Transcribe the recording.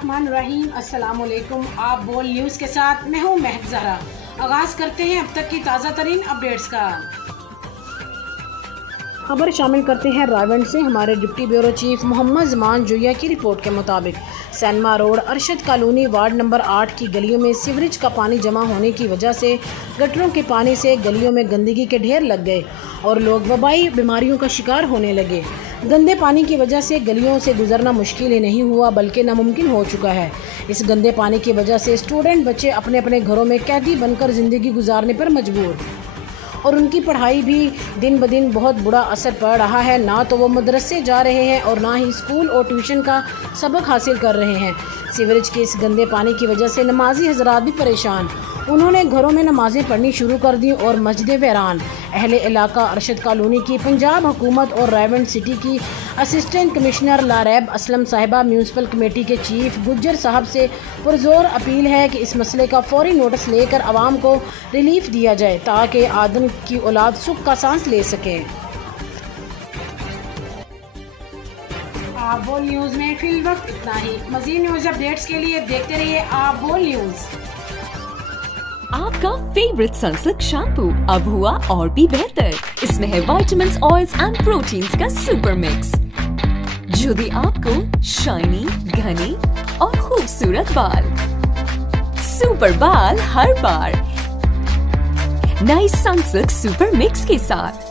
बिस्मिल्लाहिर्रहमानिर्रहीम। अस्सलामुअलैकुम। आप बोल न्यूज़ के साथ मैं हूँ महक ज़हरा। आगाज़ करते हैं अब तक की ताज़ा तरीन अपडेट्स का। खबर शामिल करते हैं रायवंड से। हमारे deputy bureau chief Mohammad Zaman Juya की रिपोर्ट के मुताबिक cinema road Arshad colony ward number 8 की गलियों में सीवरेज का पानी जमा होने की वजह से गटरों के पानी से गलियों में गंदगी के ढेर लग गए और लोग वबाई बीमारियों का शिकार होने लगे। गंदे पानी की वजह से गलियों से गुजरना मुश्किल ही नहीं हुआ बल्कि नामुमकिन हो चुका है। इस गंदे पानी की वजह से स्टूडेंट बच्चे अपने अपने घरों में कैदी बनकर ज़िंदगी गुजारने पर मजबूर और उनकी पढ़ाई भी दिन ब दिन बहुत बुरा असर पड़ रहा है। ना तो वो मदरसे जा रहे हैं और ना ही स्कूल और ट्यूशन का सबक हासिल कर रहे हैं। सीवरेज के इस गंदे पानी की वजह से नमाजी हजरात भी परेशान। उन्होंने घरों में नमाजें पढ़नी शुरू कर दी और मस्जिदें वीरान। अहले इलाका अरशद कॉलोनी की पंजाब हुकूमत और रायवंड सिटी की असिस्टेंट कमिश्नर लारैब असलम साहिबा म्यूनसिपल कमेटी के चीफ गुज्जर साहब से पुरजोर अपील है कि इस मसले का फौरी नोटिस लेकर आवाम को रिलीफ दिया जाए ताकि आदम की औलाद सुख का सांस ले सके। आप बोल न्यूज़ में फिल वक्त इतना ही। मज़ीद न्यूज़ अपडेट्स के लिए देखते रहिए आप बोल न्यूज़। आपका फेवरेट सनसिल्क शैम्पू अब हुआ और भी बेहतर। इसमें है विटामिन्स, ऑयल्स एंड प्रोटीन्स का सुपर मिक्स जो दे आपको शाइनी, घने और खूबसूरत बाल। सुपर बाल हर बार नई सनसिल्क सुपर मिक्स के साथ।